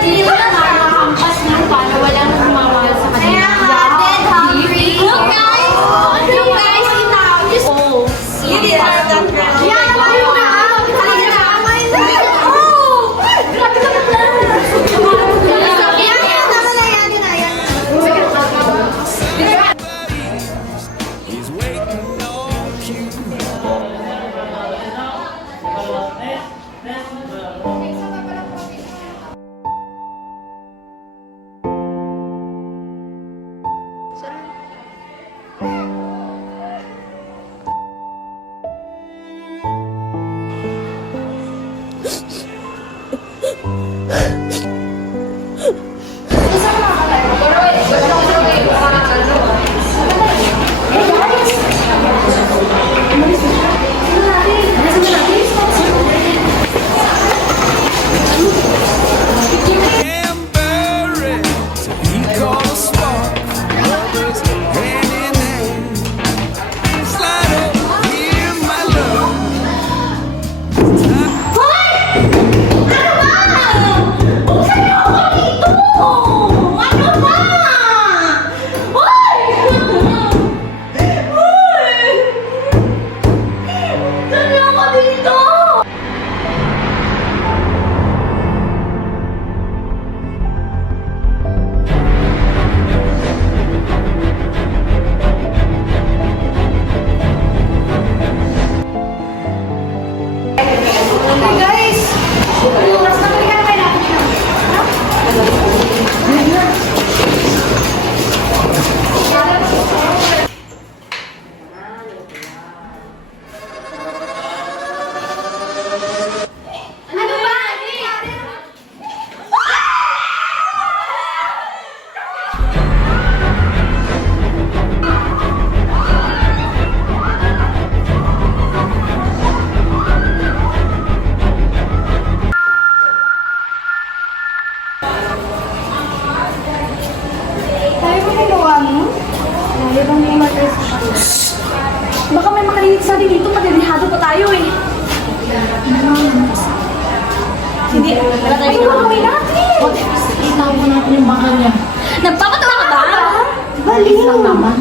dito na nakahampas na para walang mamahal sa kanila. Dead hungry. Look guys! Look guys! Oh, You deserve that girl. Yeah, tayo na! Tayo na! Oh! Grabe ka na plan! Yan, tama na yan. Yun na yan. He's waiting on you. Amber, so he called a spark. Lovers hand in hand. Slide over here, my love. Guys! Mas nabalikan kayo natin siya. Ano ba? Tayo ba ginawa mo? Lalo bang may matay sa kanya? Baka may makalimutan sa atin dito, madalihado pa tayo eh. Hindi, wala tayo gagawin natin. itaw mo natin yung bangka niya. Nagpapatawa ka ba? Baliw lang naman.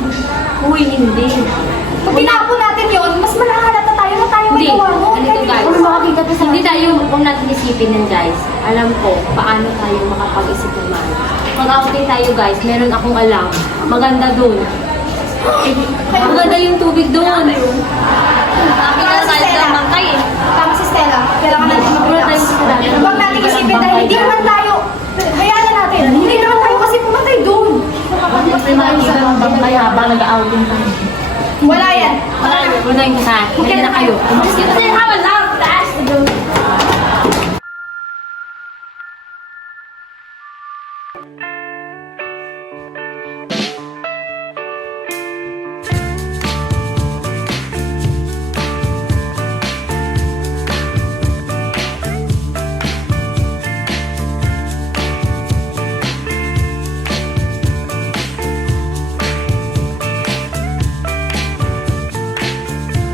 Uy, hindi. Pag tinapon natin yun, mas malahalata tayo na tayo Hindi. ginawa mo. Ganito guys. Kung makakita pa sa Hindi tayo, kung natin isipin yan guys, alam ko paano tayo makapag-isip naman. Mag-outing tayo guys, meron akong alam. Maganda dun. Maganda yung tubig dun. Para sa Stella. Tama si Stella. Kailangan natin Wala tayong mag-relax. sinabi. Huwag natin isipin dahil hindi naman tayo, hayaan na natin. Hindi naman tayo kasi pumatay doon. Kasi makikita ng bangkay habang nag-outing tayo. Wala yan. Wala yung kasat. Ganyan na kayo. Kasi habang lang, taas.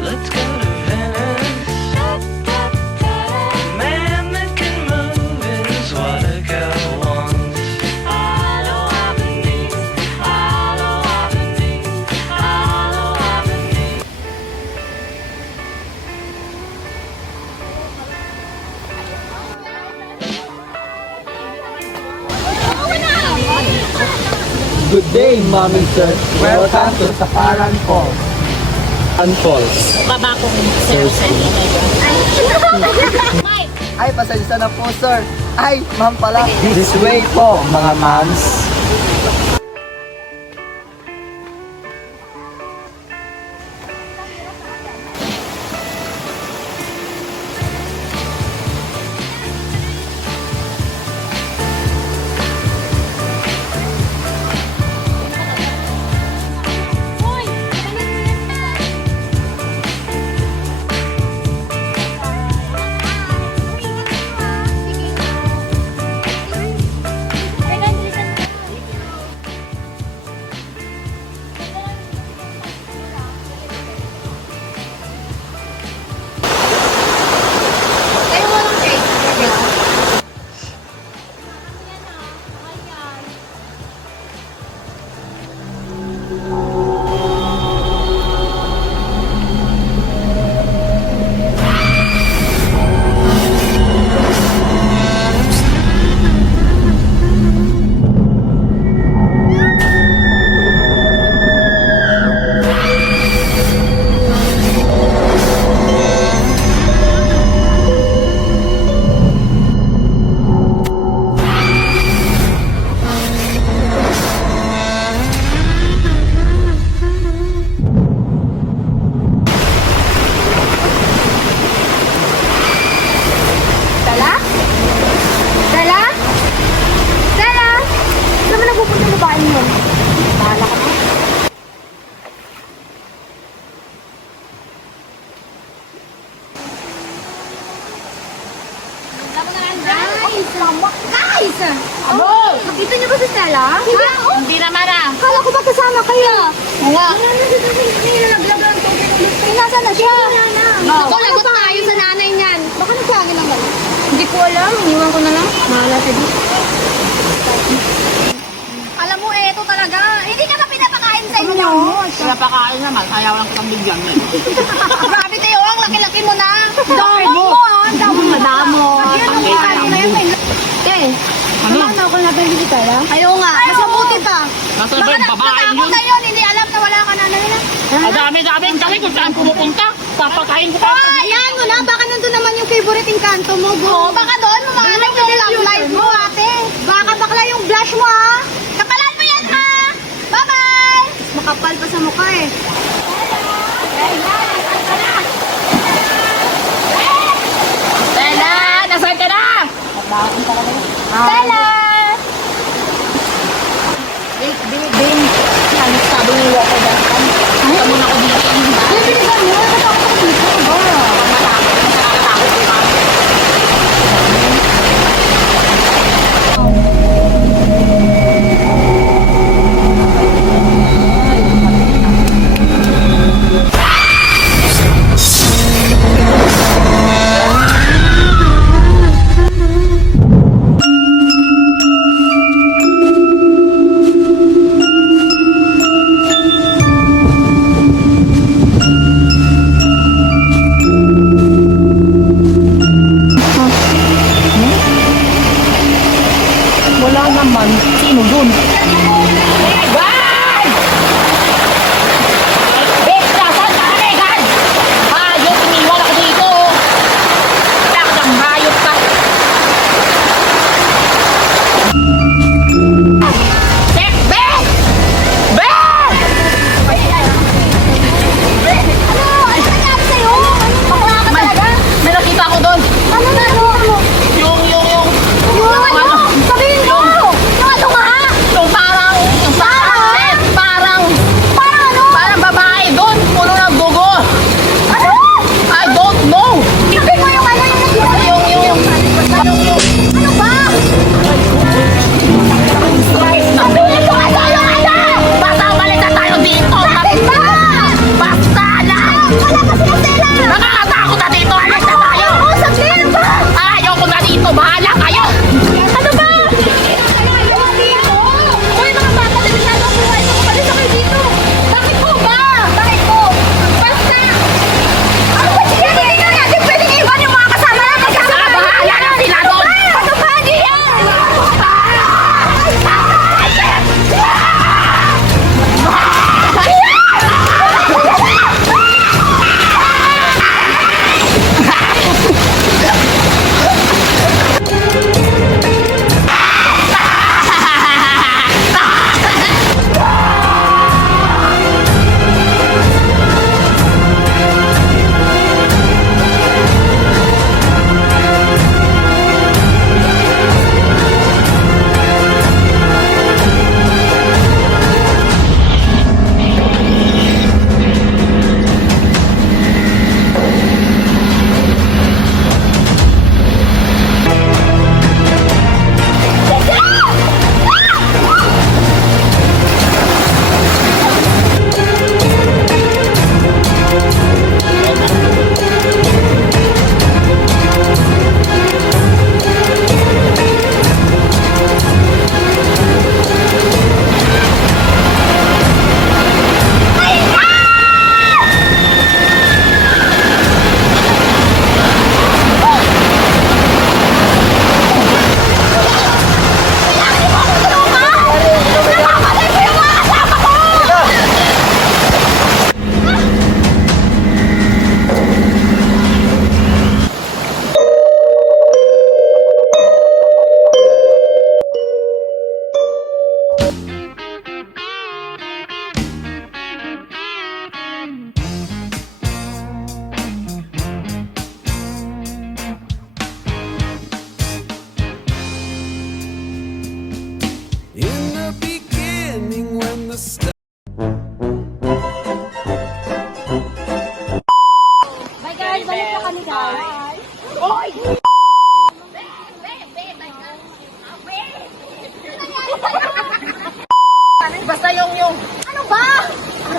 Let's go to Venice. Man that can move is what a girl wants. Follow up and knees, follow up and knees, follow up and knees. Good day, Mom and Sir. Welcome to Saparan Falls. Falls. Ay, pasensya na po, sir. Ay, ma'am pala. This way po, mga moms. naman ah. Kala ko ba kasama kayo? Nga. Nilaglag ang tubig ng gusto. Nasaan na siya? Wala na. Ako, lagot tayo sa nanay niyan. Baka nagsagin lang ba? Hindi ko alam. Iniwan ko na lang. Mahala sa di. Alam mo, eto talaga. Hindi ka ba pinapakain sa inyo? Kaya pakain naman, ayaw lang kitang bigyan eh. Grabe tayo, ang laki-laki mo na. Damot mo ah. Damot. Madamot. Yan ang kain na yun. Eh, samahan ako na bibili tayo. Ayaw nga. Mas mabuti pa. Nasa ba yung babae Natakot yun? na yun. Hindi alam na wala ka na nila. Dami, dami kung saan pumupunta. Papakain ko pa. Ayan mo na. Baka nandun naman yung favorite encanto mo. Oo, baka doon. Mamahanap yung love life mo, ate. Baka bakla yung blush mo, ha? Kapalan mo yan, ha? Bye-bye! Makapal pa sa mukha, eh. Stella, nasaan ka na? Stella! Sabi ni Woko dyan. Punta muna ako dito. Bilisan mo. Nakatakot ako dito.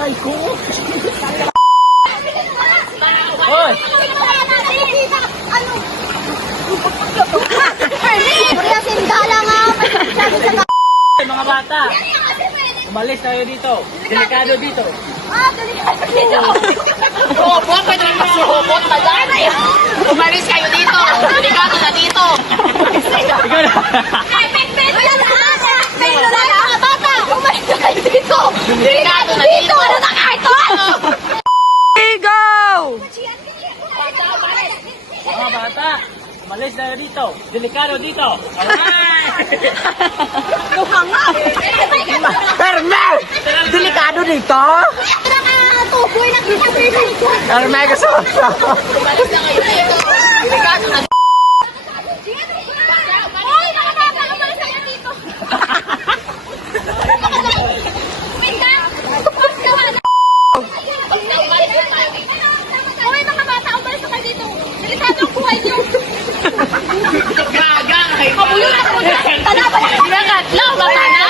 aray ko. Hoy! Ano? Kaya sindala nga. Mga bata, umalis tayo dito. Delikado dito. Delikado dito. Robot, pwede rin mas robot na yan. Umalis kayo dito. Delikado na dito. Ikaw na. Mga bata, umalis na kayo dito. Delikado na dito. Ano na kahit to? Mga bata, umalis tayo dito. Delikado dito. Alright! Hermel! Delikado dito? Tuboy na kita dito. Hermel, gusto ko. Umalis na kayo dito. Delikado na dito. Hoy, mga bata, umalis na kayo dito. Wait ka. Hoy, mga bata, umalis na kayo dito. Delikado ang buhay niyo. Gaga. Mabuyo na ako dyan. Tanawa na. Nagatlaw ba ka na?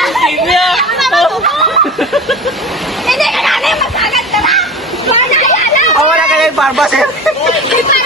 Hindi ka na masagad ka na. Wala na yan. Oh, wala ka na yung barbas eh. Hindi pa